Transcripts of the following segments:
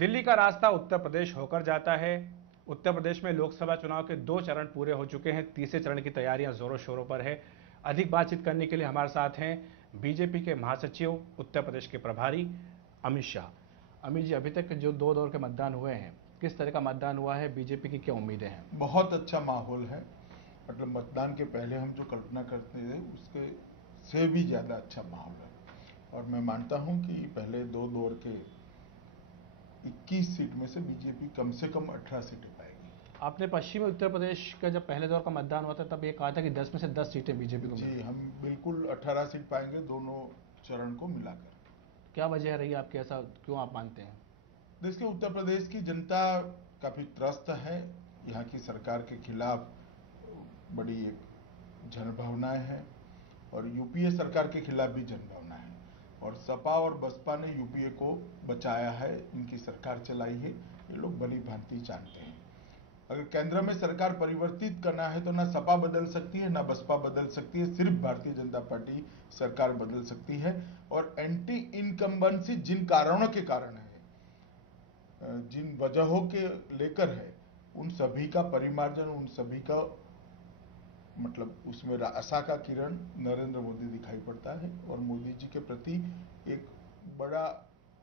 दिल्ली का रास्ता उत्तर प्रदेश होकर जाता है। उत्तर प्रदेश में लोकसभा चुनाव के 2 चरण पूरे हो चुके हैं। तीसरे चरण की तैयारियां जोरों शोरों पर है। अधिक बातचीत करने के लिए हमारे साथ हैं बीजेपी के महासचिव, उत्तर प्रदेश के प्रभारी अमित शाह। अमित जी, अभी तक जो 2 दौर के मतदान हुए हैं, किस तरह का मतदान हुआ है? बीजेपी की क्या उम्मीदें हैं? बहुत अच्छा माहौल है। मतलब मतदान के पहले हम जो कल्पना करते थे उसके से भी ज़्यादा अच्छा माहौल है। और मैं मानता हूं कि पहले 2 दौर के 21 सीट में से बीजेपी कम से कम 18 सीटें पाएगी। आपने पश्चिमी उत्तर प्रदेश का जब पहले दौर का मतदान हुआ था तब ये कहा था कि 10 में से 10 सीटें बीजेपी को जी, मिलेंगी। हम बिल्कुल 18 सीट पाएंगे दोनों चरण को मिलाकर। क्या वजह रही आपकी, ऐसा क्यों आप मानते हैं? देखिए, उत्तर प्रदेश की जनता काफ़ी त्रस्त है। यहाँ की सरकार के खिलाफ बड़ी एक जनभावनाएं हैं और यूपीए सरकार के खिलाफ भी जनभावनाएं हैं। और सपा और बसपा ने यूपीए को बचाया है, इनकी सरकार चलाई है, ये लोग भली भांति जानते हैं। अगर केंद्र में सरकार परिवर्तित करना है तो ना सपा बदल सकती है ना बसपा बदल सकती है, सिर्फ भारतीय जनता पार्टी सरकार बदल सकती है। और एंटी इनकम्बेंसी जिन कारणों के कारण है, जिन वजहों के लेकर है, उन सभी का परिमार्जन, उन सभी का मतलब उसमें आशा का किरण नरेंद्र मोदी दिखाई पड़ता है। और मोदी जी के प्रति एक बड़ा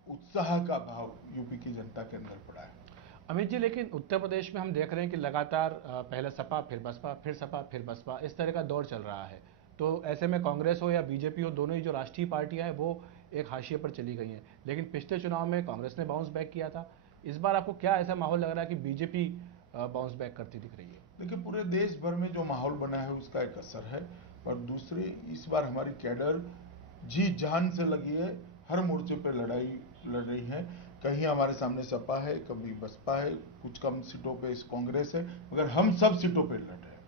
उत्साह का भाव यूपी की जनता के अंदर पड़ा है। अमित जी, लेकिन उत्तर प्रदेश में हम देख रहे हैं कि लगातार पहले सपा, फिर बसपा, फिर सपा, फिर बसपा, इस तरह का दौर चल रहा है। तो ऐसे में कांग्रेस हो या बीजेपी हो, दोनों ही जो राष्ट्रीय पार्टियां हैं वो एक हाशिए पर चली गई हैं। लेकिन पिछले चुनाव में कांग्रेस ने बाउंस बैक किया था। इस बार आपको क्या ऐसा माहौल लग रहा है कि बीजेपी बाउंस बैक करती दिख रही है? देखिए, पूरे देश भर में जो माहौल बना है उसका एक असर है। और दूसरी, इस बार हमारी कैडर जी जान से लगी है, हर मोर्चे पर लड़ाई लड़ रही है। कहीं हमारे सामने सपा है, कभी बसपा है, कुछ कम सीटों पे कांग्रेस है, मगर हम सब सीटों पे लड़ रहे हैं।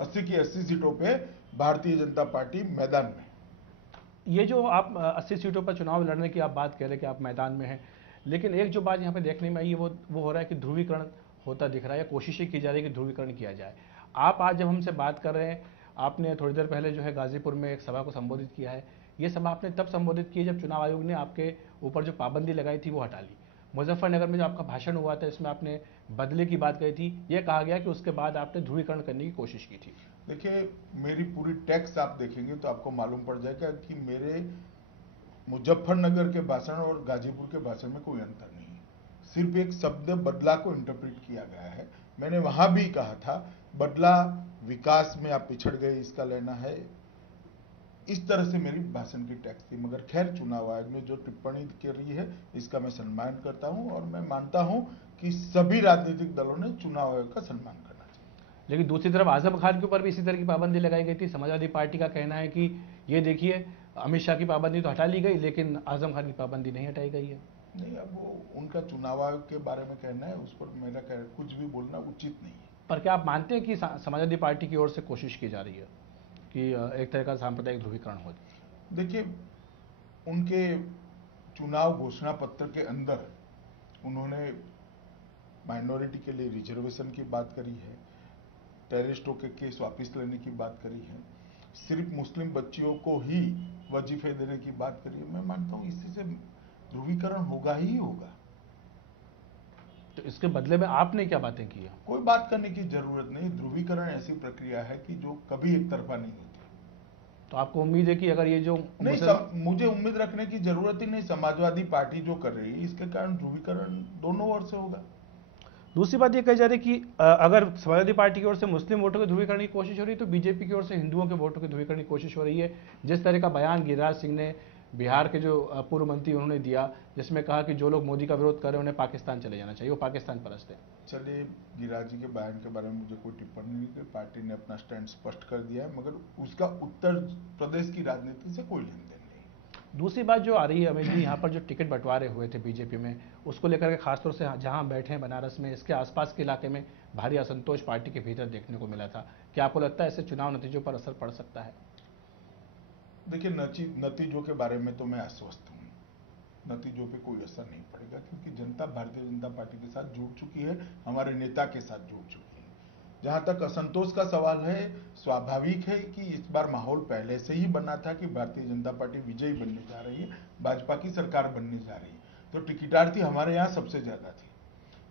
80 की 80 सीटों पे भारतीय जनता पार्टी मैदान में। ये जो आप 80 सीटों पर चुनाव लड़ने की आप बात कह रहे हैं कि आप मैदान में हैं, लेकिन एक जो बात यहाँ पे देखने में आई है वो हो रहा है कि ध्रुवीकरण होता दिख रहा है, या कोशिशें की जा रही है कि ध्रुवीकरण किया जाए। आप आज जब हमसे बात कर रहे हैं, आपने थोड़ी देर पहले जो है गाजीपुर में एक सभा को संबोधित किया है। ये सभा आपने तब संबोधित की जब चुनाव आयोग ने आपके ऊपर जो पाबंदी लगाई थी वो हटा ली। मुजफ्फरनगर में जो आपका भाषण हुआ था, इसमें आपने बदले की बात कही थी। ये कहा गया कि उसके बाद आपने ध्रुवीकरण करने की कोशिश की थी। देखिए, मेरी पूरी टेक्स्ट आप देखेंगे तो आपको मालूम पड़ जाएगा कि मेरे मुजफ्फरनगर के भाषण और गाजीपुर के भाषण में कोई अंतर नहीं है। सिर्फ एक शब्द बदला को इंटरप्रेट किया गया है। मैंने वहां भी कहा था, बदला विकास में आप पिछड़ गए, इसका लेना है। इस तरह से मेरी भाषण की टेक्स्ट थी। मगर खैर, चुनाव आयोग ने जो टिप्पणी करी है इसका मैं सम्मान करता हूं और मैं मानता हूं कि सभी राजनीतिक दलों ने चुनाव आयोग का सम्मान करना चाहिए। लेकिन दूसरी तरफ आजम खान के ऊपर भी इसी तरह की पाबंदी लगाई गई थी। समाजवादी पार्टी का कहना है कि ये देखिए, अमित शाह की पाबंदी तो हटा ली गई, लेकिन आजम खान की पाबंदी नहीं हटाई गई है। नहीं, अब वो उनका चुनाव आयोग के बारे में कहना है, उस पर मेरा कुछ भी बोलना उचित नहीं है। पर क्या आप मानते हैं कि समाजवादी पार्टी की ओर से कोशिश की जा रही है कि एक तरह का सांप्रदायिक ध्रुवीकरण हो? देखिए, उनके चुनाव घोषणा पत्र के अंदर उन्होंने माइनॉरिटी के लिए रिजर्वेशन की बात करी है, टेररिस्टों के केस वापस लेने की बात करी है, सिर्फ मुस्लिम बच्चियों को ही वजीफे देने की बात करी है। मैं मानता हूं इसी से ध्रुवीकरण होगा ही होगा। तो इसके बदले में आपने क्या बातें की हैं? कोई बात करने की जरूरत नहीं। ध्रुवीकरण ऐसी प्रक्रिया है कि जो कभी एक तरफा नहीं होती। तो आपको उम्मीद है कि अगर ये जो नहीं, मुझे उम्मीद रखने की जरूरत ही नहीं। समाजवादी पार्टी जो कर रही है इसके कारण ध्रुवीकरण दोनों ओर से होगा। दूसरी बात ये कही जा रही है कि अगर समाजवादी पार्टी की ओर से मुस्लिम वोटों के ध्रुवीकरण की कोशिश हो रही है, तो बीजेपी की ओर से हिंदुओं के वोटों के ध्रुवीकरण की कोशिश हो रही है। जिस तरह का बयान गिरिराज सिंह ने, बिहार के जो पूर्व मंत्री, उन्होंने दिया, जिसमें कहा कि जो लोग मोदी का विरोध कर रहे हैं उन्हें पाकिस्तान चले जाना चाहिए, वो पाकिस्तान परस्त है। चलिए, गिरिराज जी के बयान के बारे में मुझे कोई टिप्पणी नहीं की। पार्टी ने अपना स्टैंड स्पष्ट कर दिया है, मगर उसका उत्तर प्रदेश की राजनीति से कोई लेन देन नहीं। दूसरी बात जो आ रही है अमित जी, यहाँ पर जो टिकट बंटवारे हुए थे बीजेपी में, उसको लेकर के खासतौर से जहाँ बैठे हैं बनारस में, इसके आसपास के इलाके में भारी असंतोष पार्टी के भीतर देखने को मिला था। क्या आपको लगता है इससे चुनाव नतीजों पर असर पड़ सकता है? देखिए, नतीजों के बारे में तो मैं आश्वस्त हूँ। नतीजों पे कोई असर नहीं पड़ेगा, क्योंकि जनता भारतीय जनता पार्टी के साथ जुड़ चुकी है, हमारे नेता के साथ जुड़ चुकी है। जहां तक असंतोष का सवाल है, स्वाभाविक है कि इस बार माहौल पहले से ही बना था कि भारतीय जनता पार्टी विजयी बनने जा रही है, भाजपा की सरकार बनने जा रही है। तो टिकटार्थी हमारे यहाँ सबसे ज्यादा थे।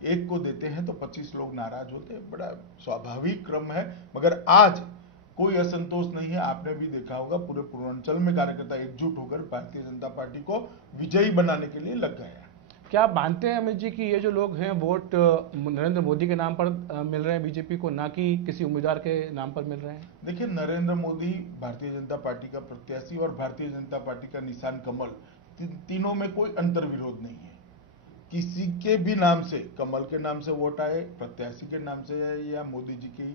एक को देते हैं तो 25 लोग नाराज होते हैं, बड़ा स्वाभाविक क्रम है। मगर आज कोई असंतोष नहीं है। आपने भी देखा होगा पूरे पूर्वांचल में कार्यकर्ता एकजुट होकर भारतीय जनता पार्टी को विजयी बनाने के लिए लग गए हैं। क्या आप मानते हैं अमित जी कि ये जो लोग हैं वोट नरेंद्र मोदी के नाम पर मिल रहे हैं बीजेपी को, ना कि किसी उम्मीदवार के नाम पर मिल रहे हैं? देखिए, नरेंद्र मोदी भारतीय जनता पार्टी का प्रत्याशी और भारतीय जनता पार्टी का निशान कमल, तीनों में कोई अंतर विरोध नहीं है। किसी के भी नाम से, कमल के नाम से वोट आए, प्रत्याशी के नाम से आए, या मोदी जी की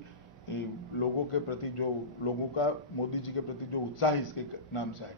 लोगों के प्रति जो लोगों का मोदी जी के प्रति जो उत्साह इसके नाम से आए,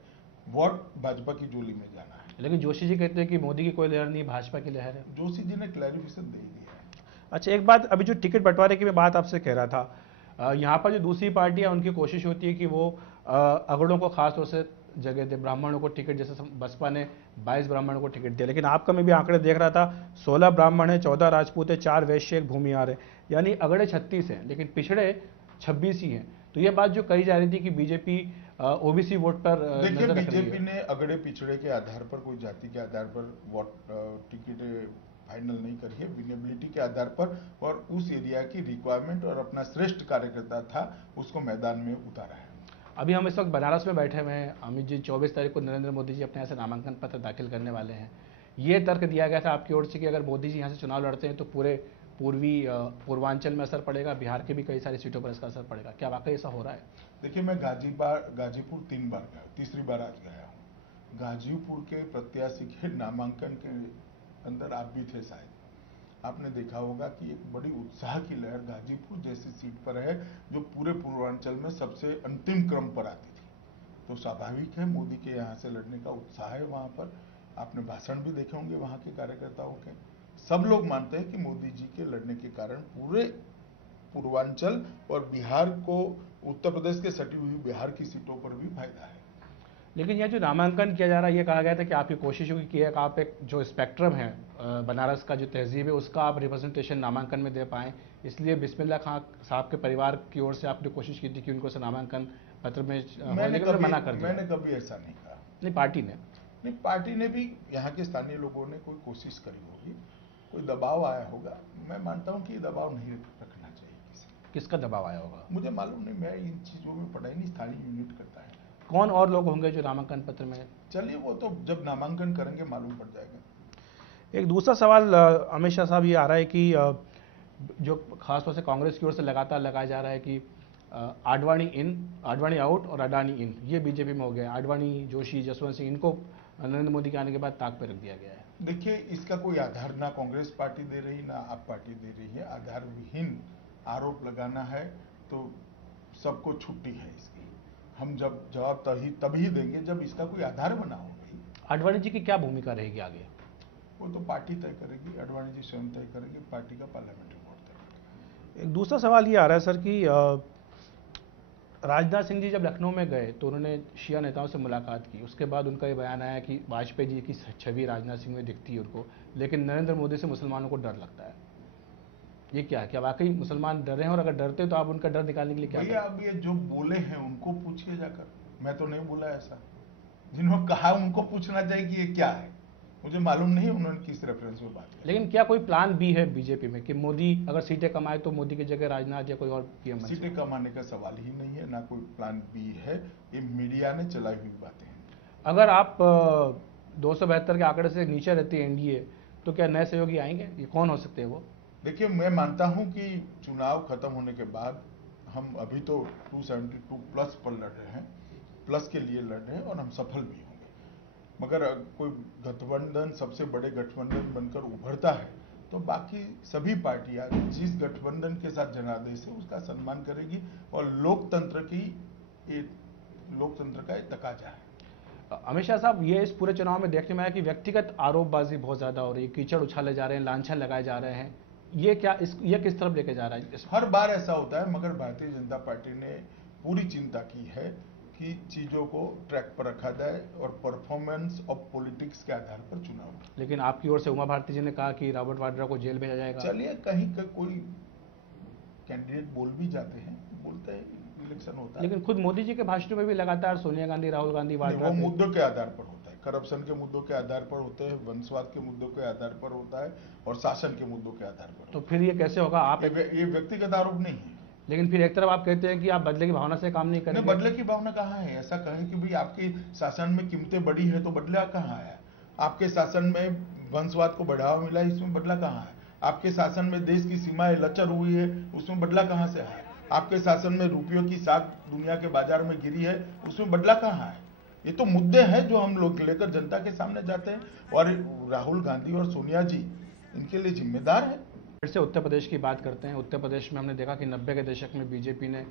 वोट भाजपा की झोली में जाना है। लेकिन जोशी जी कहते हैं कि मोदी की कोई लहर नहीं, भाजपा की लहर है। जोशी जी ने क्लैरिफिकेशन दे दिया है। अच्छा, एक बात, अभी जो टिकट बंटवारे की मैं बात आपसे कह रहा था, यहाँ पर जो दूसरी पार्टियां, उनकी कोशिश होती है कि वो अगड़ों को खास तौर से जगह दे, ब्राह्मणों को टिकट, जैसे बसपा ने 22 ब्राह्मणों को टिकट दिया, लेकिन आपका मैं भी आंकड़े देख रहा था, 16 ब्राह्मण है, 14 राजपूत है, 4 वैश्य, 1 भूमिहार है, यानी अगड़े 36 हैं, लेकिन पिछड़े 26 ही हैं। तो ये बात जो कही जा रही थी कि बीजेपी ओबीसी वोट पर देखिए, बीजेपी ने अगड़े पिछड़े के आधार पर, कोई जाति के आधार पर वोट टिकट फाइनल नहीं करी है, विनेबिलिटी के आधार पर, और उस एरिया की रिक्वायरमेंट और अपना श्रेष्ठ कार्यकर्ता था उसको मैदान में उतारा है। अभी हम इस वक्त बनारस में बैठे हुए हैं अमित जी, 24 तारीख को नरेंद्र मोदी जी अपने यहाँ से नामांकन पत्र दाखिल करने वाले हैं। ये तर्क दिया गया था आपकी ओर से कि अगर मोदी जी यहाँ से चुनाव लड़ते हैं तो पूरे पूर्वांचल में असर पड़ेगा, बिहार के भी कई सारी सीटों पर इसका असर पड़ेगा। क्या वाकई ऐसा हो रहा है? देखिए, मैं गाजीपुर 3 बार गया, तीसरी बार आज गया हूँ। गाजीपुर के प्रत्याशी के नामांकन के अंदर आप भी थे शायद, आपने देखा होगा कि एक बड़ी उत्साह की लहर गाजीपुर जैसी सीट पर है जो पूरे पूर्वांचल में सबसे अंतिम क्रम पर आती थी। तो स्वाभाविक है मोदी के यहाँ से लड़ने का उत्साह है वहां पर। आपने भाषण भी देखे होंगे वहां के कार्यकर्ताओं के। सब लोग मानते हैं कि मोदी जी के लड़ने के कारण पूरे पूर्वांचल और बिहार को, उत्तर प्रदेश के सटी हुई बिहार की सीटों पर भी फायदा है। लेकिन यह जो नामांकन किया जा रहा है, ये कहा गया था कि आपकी कोशिश होगी कि आप एक जो स्पेक्ट्रम है बनारस का जो तहजीब है उसका आप रिप्रेजेंटेशन नामांकन में दे पाएं, इसलिए बिस्मिल्लाह खां साहब के परिवार की ओर से आपने कोशिश की थी कि उनको से नामांकन पत्र में मना कर दिया। मैंने कभी ऐसा नहीं कहा। नहीं, पार्टी ने नहीं, पार्टी ने भी, यहाँ के स्थानीय लोगों ने कोई कोशिश करी होगी, कोई दबाव आया होगा। मैं मानता हूँ कि ये दबाव नहीं रखना चाहिए। किसका दबाव आया होगा मुझे मालूम नहीं, मैं इन चीजों में पढ़ाई नहीं, स्थानीय यूनिट करता है। कौन और लोग होंगे जो नामांकन पत्र में? चलिए, वो तो जब नामांकन करेंगे मालूम पड़ जाएगा। एक दूसरा सवाल अमित शाह साहब, ये आ रहा है कि जो खासतौर से कांग्रेस की ओर से लगातार लगाया जा रहा है कि आडवाणी आउट और अडानी इन, ये बीजेपी में हो गया। आडवाणी, जोशी, जसवंत सिंह, इनको नरेंद्र मोदी के आने के बाद ताक पर रख दिया गया है। देखिए, इसका कोई आधार ना कांग्रेस पार्टी दे रही ना आप पार्टी दे रही है। आधार विहीन आरोप लगाना है तो सबको छुट्टी है इसकी। हम जब जवाब तभी देंगे जब इसका कोई आधार बना होगा। आडवाणी जी की क्या भूमिका रहेगी आगे? वो तो पार्टी तय करेगी, आडवाणी जी स्वयं तय करेंगे, पार्टी का पार्लियामेंट्री बोर्ड तय करेगा। एक दूसरा सवाल ये आ रहा है सर कि राजनाथ सिंह जी जब लखनऊ में गए तो उन्होंने शिया नेताओं से मुलाकात की, उसके बाद उनका ये बयान आया कि वाजपेयी जी की छवि राजनाथ सिंह में दिखती है उनको, लेकिन नरेंद्र मोदी से मुसलमानों को डर लगता है। ये क्या है? क्या वाकई मुसलमान डर रहे हैं? और अगर डरते तो आप उनका डर निकालने के लिए क्या? भैया, अब ये जो बोले हैं उनको पूछिए जाकर, मैं तो नहीं बोला ऐसा। जिन्होंने कहा उनको पूछना चाहिए कि ये क्या है। मुझे मालूम नहीं उन्होंने किस रेफरेंस में बात की। लेकिन क्या कोई प्लान बी है बीजेपी में कि मोदी अगर सीटें कमाए तो मोदी की जगह राजनाथ या कोई और पीएम? सीटें कमाने का सवाल ही नहीं है, ना कोई प्लान बी है, ये मीडिया ने चलाई हुई बातें हैं। अगर आप 272 के आंकड़े से नीचे रहती है एनडीए, तो क्या नए सहयोगी आएंगे? ये कौन हो सकते हैं वो? देखिए, मैं मानता हूं कि चुनाव खत्म होने के बाद हम अभी तो 272 प्लस पर लड़ रहे हैं, प्लस के लिए लड़ रहे हैं और हम सफल भी होंगे। मगर कोई गठबंधन सबसे बड़े गठबंधन बनकर उभरता है तो बाकी सभी पार्टियां जिस गठबंधन के साथ जनादेश है उसका सम्मान करेगी और लोकतंत्र का एक तकाजा है। अमित शाह साहब, ये इस पूरे चुनाव में देखने में आया कि व्यक्तिगत आरोपबाजी बहुत ज्यादा हो रही है, कीचड़ उछाले जा रहे हैं, लांछन लगाए जा रहे हैं। ये किस तरफ लेके जा रहा है? हर बार ऐसा होता है, मगर भारतीय जनता पार्टी ने पूरी चिंता की है कि चीजों को ट्रैक पर रखा जाए और परफॉर्मेंस ऑफ पॉलिटिक्स के आधार पर चुनाव। लेकिन आपकी ओर से उमा भारती जी ने कहा कि रॉबर्ट वाड्रा को जेल भेजा जाएगा। चलिए, कहीं का कोई कैंडिडेट बोल भी जाते हैं, बोलते हैं, इलेक्शन होता है। लेकिन खुद मोदी जी के भाषणों में भी लगातार सोनिया गांधी, राहुल गांधी, वाड्रा, वो मुद्दों के आधार पर होता है। करप्शन के मुद्दों के आधार पर होते हैं, वंशवाद के मुद्दों के आधार पर होता है और शासन के मुद्दों के आधार पर। तो फिर ये कैसे होगा? आप ये व्यक्तिगत आरोप नहीं है। लेकिन फिर एक तरफ आप कहते हैं कि आप बदले की भावना से काम नहीं करेंगे। बदले की भावना कहाँ है? ऐसा कहें कि भाई आपके शासन में कीमतें बढ़ी है तो बदला कहाँ आया? आपके शासन में वंशवाद को बढ़ावा मिला, इसमें बदला कहाँ है? आपके शासन में देश की सीमाएं लचर हुई है, उसमें बदला कहाँ से आया? आपके शासन में रुपयों की साख दुनिया के बाजार में गिरी है, उसमें बदला कहाँ है? ये तो मुद्दे हैं जो हम लोग लेकर जनता के सामने जाते हैं, और राहुल गांधी और सोनिया जी इनके लिए जिम्मेदार है। फिर से उत्तर प्रदेश की बात करते हैं। उत्तर प्रदेश में हमने देखा कि 90 के दशक में बीजेपी ने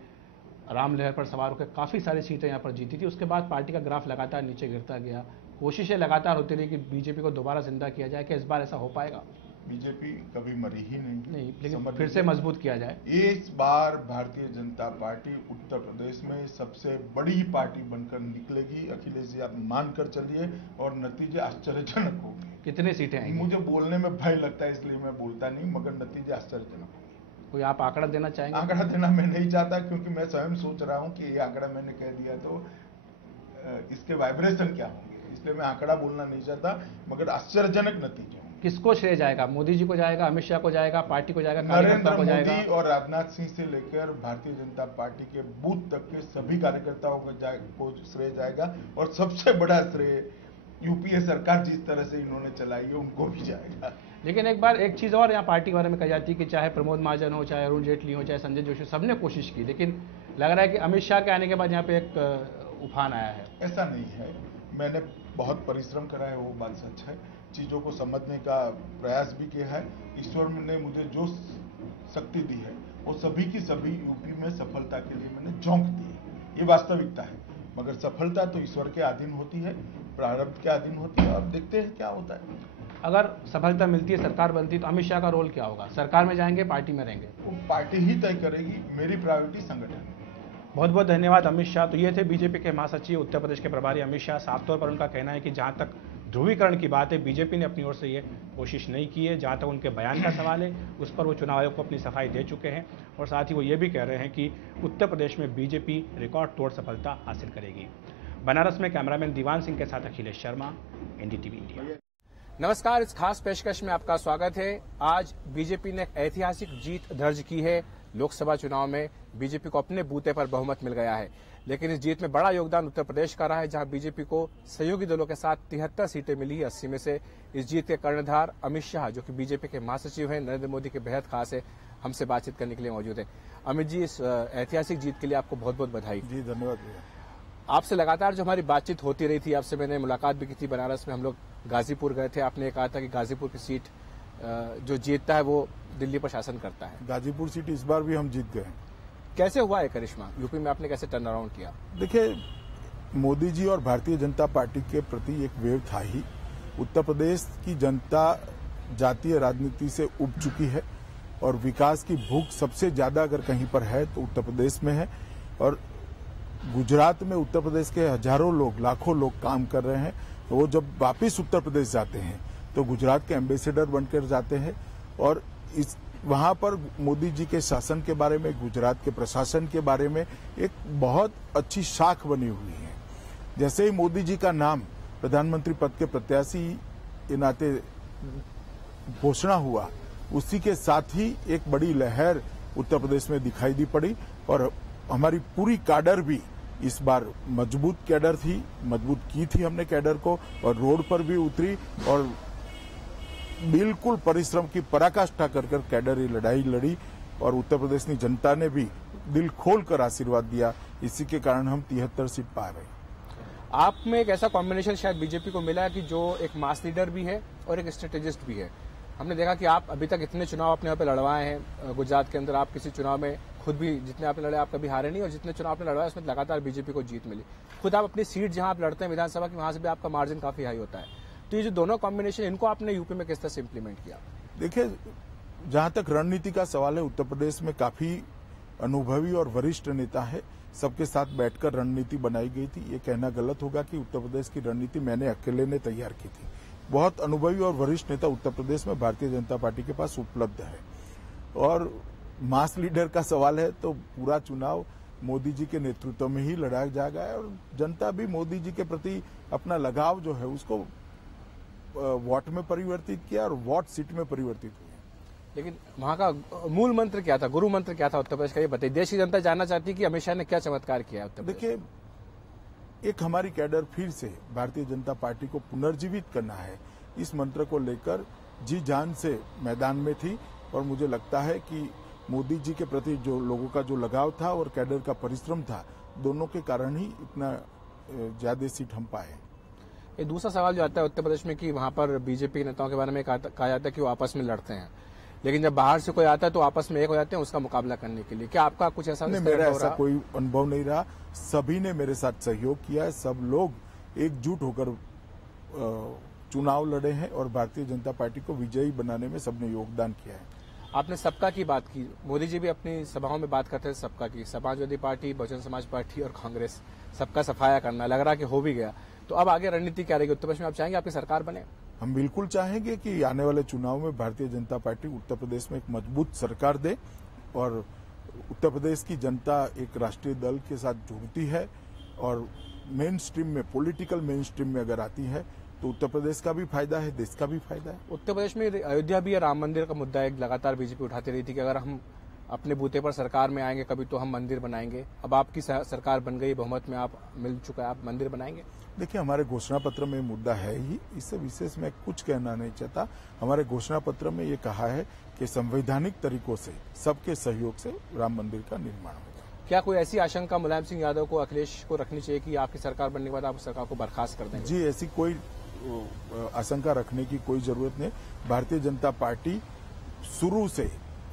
राम लहर पर सवार होकर काफ़ी सारी सीटें यहाँ पर जीती थी। उसके बाद पार्टी का ग्राफ लगातार नीचे गिरता गया। कोशिशें लगातार होती रही कि बीजेपी को दोबारा जिंदा किया जाए। क्या इस बार ऐसा हो पाएगा? बीजेपी कभी मरी ही नहीं, लेकिन फिर से मजबूत किया जाए। इस बार भारतीय जनता पार्टी उत्तर प्रदेश में सबसे बड़ी पार्टी बनकर निकलेगी। अखिलेश जी, आप मानकर चलिए, और नतीजे आश्चर्यजनक होंगे। कितनी सीटें आएंगी? मुझे बोलने में भय लगता है, इसलिए मैं बोलता नहीं, मगर नतीजे आश्चर्यजनक होंगे। कोई आप आंकड़ा देना चाहेंगे? आंकड़ा देना मैं नहीं चाहता, क्योंकि मैं स्वयं सोच रहा हूँ कि ये आंकड़ा मैंने कह दिया तो इसके वाइब्रेशन क्या होंगे, इसलिए मैं आंकड़ा बोलना नहीं चाहता, मगर आश्चर्यजनक नतीजे। किसको श्रेय जाएगा? मोदी जी को जाएगा, अमित शाह को जाएगा, पार्टी को जाएगा, नरेंद्र मोदी और राजनाथ सिंह से लेकर भारतीय जनता पार्टी के बूथ तक के सभी कार्यकर्ताओं को श्रेय जाएगा, और सबसे बड़ा श्रेय यूपीए सरकार जिस तरह से इन्होंने चलाई है उनको भी जाएगा। लेकिन एक चीज और यहाँ पार्टी के बारे में कही जाती है कि चाहे प्रमोद महाजन हो, चाहे अरुण जेटली हो, चाहे संजय जोशी, सबने कोशिश की, लेकिन लग रहा है कि अमित शाह के आने के बाद यहाँ पे एक उफान आया है। ऐसा नहीं है, मैंने बहुत परिश्रम करा है, वो बात सच है। चीज़ों को समझने का प्रयास भी किया है। ईश्वर ने मुझे जो शक्ति दी है वो सभी की सभी यूपी में सफलता के लिए मैंने झोंक दी है, ये वास्तविकता है। मगर सफलता तो ईश्वर के अधीन होती है, प्रारब्ध के अधीन होती है। अब देखते हैं क्या होता है। अगर सफलता मिलती है, सरकार बनती है, तो अमित शाह का रोल क्या होगा? सरकार में जाएंगे, पार्टी में रहेंगे? वो पार्टी ही तय करेगी। मेरी प्रायोरिटी संगठन है। बहुत बहुत धन्यवाद अमित शाह। तो ये थे बीजेपी के महासचिव, उत्तर प्रदेश के प्रभारी अमित शाह। साफ तौर पर उनका कहना है कि जहां तक ध्रुवीकरण की बात है, बीजेपी ने अपनी ओर से ये कोशिश नहीं की है। जहां तक उनके बयान का सवाल है, उस पर वो चुनाव आयोग को अपनी सफाई दे चुके हैं, और साथ ही वो ये भी कह रहे हैं कि उत्तर प्रदेश में बीजेपी रिकॉर्ड तोड़ सफलता हासिल करेगी। बनारस में कैमरामैन दीवान सिंह के साथ अखिलेश शर्मा, एनडीटीवी इंडिया। नमस्कार, इस खास पेशकश में आपका स्वागत है। आज बीजेपी ने एक ऐतिहासिक जीत दर्ज की है। लोकसभा चुनाव में बीजेपी को अपने बूते पर बहुमत मिल गया है, लेकिन इस जीत में बड़ा योगदान उत्तर प्रदेश का रहा है, जहां बीजेपी को सहयोगी दलों के साथ 73 सीटें मिली है 80 में से। इस जीत के कर्णधार अमित शाह, जो कि बीजेपी के महासचिव हैं, नरेंद्र मोदी के बेहद खास है, हमसे बातचीत करने के लिए मौजूद है। अमित जी, इस ऐतिहासिक जीत के लिए आपको बहुत बहुत बधाई। जी धन्यवाद भैया। आपसे लगातार जो हमारी बातचीत होती रही थी, आपसे मैंने मुलाकात भी की थी बनारस में, हम लोग गाजीपुर गए थे। आपने कहा था कि गाजीपुर की सीट जो जीतता है वो दिल्ली पर शासन करता है। गाजीपुर सीट इस बार भी हम जीत गए। कैसे हुआ है करिश्मा? यूपी में आपने कैसे टर्न अराउंड किया? देखिए, मोदी जी और भारतीय जनता पार्टी के प्रति एक वेव था ही। उत्तर प्रदेश की जनता जातीय राजनीति से उब चुकी है, और विकास की भूख सबसे ज्यादा अगर कहीं पर है तो उत्तर प्रदेश में है। और गुजरात में उत्तर प्रदेश के हजारों लोग, लाखों लोग काम कर रहे हैं, तो वो जब वापिस उत्तर प्रदेश जाते हैं तो गुजरात के एम्बेसडर बनकर जाते हैं, और इस वहां पर मोदी जी के शासन के बारे में, गुजरात के प्रशासन के बारे में एक बहुत अच्छी साख बनी हुई है। जैसे ही मोदी जी का नाम प्रधानमंत्री पद के प्रत्याशी के नाते घोषणा हुआ, उसी के साथ ही एक बड़ी लहर उत्तर प्रदेश में दिखाई दी पड़ी, और हमारी पूरी कैडर भी इस बार मजबूत कैडर थी, मजबूत की थी हमने कैडर को, और रोड पर भी उतरी और बिल्कुल परिश्रम की पराकाष्ठा कर कैडर ये लड़ाई लड़ी, और उत्तर प्रदेश की जनता ने भी दिल खोलकर आशीर्वाद दिया। इसी के कारण हम 73 सीट पा रहे हैं। आप में एक ऐसा कॉम्बिनेशन शायद बीजेपी को मिला है कि जो एक मास लीडर भी है और एक स्ट्रेटेजिस्ट भी है। हमने देखा कि आप अभी तक इतने चुनाव अपने यहाँ पे लड़वाए हैं गुजरात के अंदर। आप किसी चुनाव में खुद भी जितने आपने लड़े, आप कभी हारे नहीं, और जितने चुनाव आपने लड़वाए उसमें लगातार बीजेपी को जीत मिली। खुद आप अपनी सीट जहां आप लड़ते हैं विधानसभा की, वहां से भी आपका मार्जिन काफी हाई होता है। तो ये जो दोनों कॉम्बिनेशन, इनको आपने यूपी में किस तरह से इम्प्लीमेंट किया? देखिए, जहां तक रणनीति का सवाल है, उत्तर प्रदेश में काफी अनुभवी और वरिष्ठ नेता है, सबके साथ बैठकर रणनीति बनाई गई थी। ये कहना गलत होगा कि उत्तर प्रदेश की रणनीति मैंने अकेले ने तैयार की थी। बहुत अनुभवी और वरिष्ठ नेता उत्तर प्रदेश में भारतीय जनता पार्टी के पास उपलब्ध है। और मास लीडर का सवाल है तो पूरा चुनाव मोदी जी के नेतृत्व में ही लड़ा जाएगा और जनता भी मोदी जी के प्रति अपना लगाव जो है उसको वोट में परिवर्तित किया और वोट सीट में परिवर्तित हुआ। लेकिन वहां का मूल मंत्र क्या था, गुरु मंत्र क्या था उत्तर प्रदेश का, ये बताइए। देश की जनता जानना चाहती है कि अमित शाह ने क्या चमत्कार किया है उत्तर प्रदेश। देखिए, एक हमारी कैडर फिर से भारतीय जनता पार्टी को पुनर्जीवित करना है, इस मंत्र को लेकर जी जान से मैदान में थी और मुझे लगता है कि मोदी जी के प्रति जो लोगों का जो लगाव था और कैडर का परिश्रम था, दोनों के कारण ही इतना ज्यादा सीट हम पाए। ये दूसरा सवाल जो आता है उत्तर प्रदेश में कि वहां पर बीजेपी के नेताओं के बारे में कहा जाता है कि वो आपस में लड़ते हैं, लेकिन जब बाहर से कोई आता है तो आपस में एक हो जाते हैं उसका मुकाबला करने के लिए। क्या आपका कुछ ऐसा? नहीं, मेरा ऐसा कोई अनुभव नहीं रहा। सभी ने मेरे साथ सहयोग किया है, सब लोग एकजुट होकर चुनाव लड़े हैं और भारतीय जनता पार्टी को विजयी बनाने में सबने योगदान किया है। आपने सबका की बात की, मोदी जी भी अपनी सभाओं में बात करते थे सबका की, समाजवादी पार्टी, बहुजन समाज पार्टी और कांग्रेस, सबका सफाया करना, लग रहा कि हो भी गया। तो अब आगे रणनीति क्या रहेगी उत्तर प्रदेश में? आप चाहेंगे आपकी सरकार बने? हम बिल्कुल चाहेंगे कि आने वाले चुनाव में भारतीय जनता पार्टी उत्तर प्रदेश में एक मजबूत सरकार दे और उत्तर प्रदेश की जनता एक राष्ट्रीय दल के साथ जुड़ती है और मेन स्ट्रीम में, पॉलिटिकल मेन स्ट्रीम में अगर आती है तो उत्तर प्रदेश का भी फायदा है, देश का भी फायदा है। उत्तर प्रदेश में अयोध्या भी है, राम मंदिर का मुद्दा एक लगातार बीजेपी उठाती रही थी कि अगर हम अपने बूते पर सरकार में आएंगे कभी तो हम मंदिर बनाएंगे। अब आपकी सरकार बन गई, बहुमत में आप मिल चुका है, आप मंदिर बनाएंगे? देखिए, हमारे घोषणा पत्र में मुद्दा है ही, इससे विशेष मैं कुछ कहना नहीं चाहता। हमारे घोषणा पत्र में ये कहा है कि संवैधानिक तरीकों से, सबके सहयोग से राम मंदिर का निर्माण होगा। क्या कोई ऐसी आशंका मुलायम सिंह यादव को, अखिलेश को रखनी चाहिए कि आपकी सरकार बनने के बाद आप सरकार को बर्खास्त कर देंगे? जी, ऐसी कोई आशंका रखने की कोई जरूरत नहीं। भारतीय जनता पार्टी शुरू से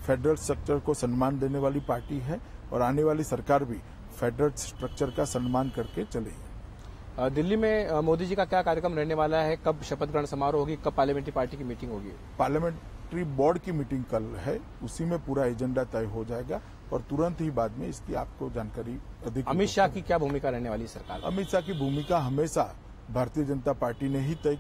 फेडरल स्ट्रक्चर को सम्मान देने वाली पार्टी है और आने वाली सरकार भी फेडरल स्ट्रक्चर का सम्मान करके चलेगी। दिल्ली में मोदी जी का क्या कार्यक्रम रहने वाला है? कब शपथ ग्रहण समारोह होगी? कब पार्लियामेंट्री पार्टी की मीटिंग होगी? पार्लियामेंट्री बोर्ड की मीटिंग कल है, उसी में पूरा एजेंडा तय हो जाएगा और तुरंत ही बाद में इसकी आपको जानकारी अधिक। अमित शाह की क्या भूमिका रहने वाली सरकार? अमित शाह की भूमिका हमेशा भारतीय जनता पार्टी ने ही तय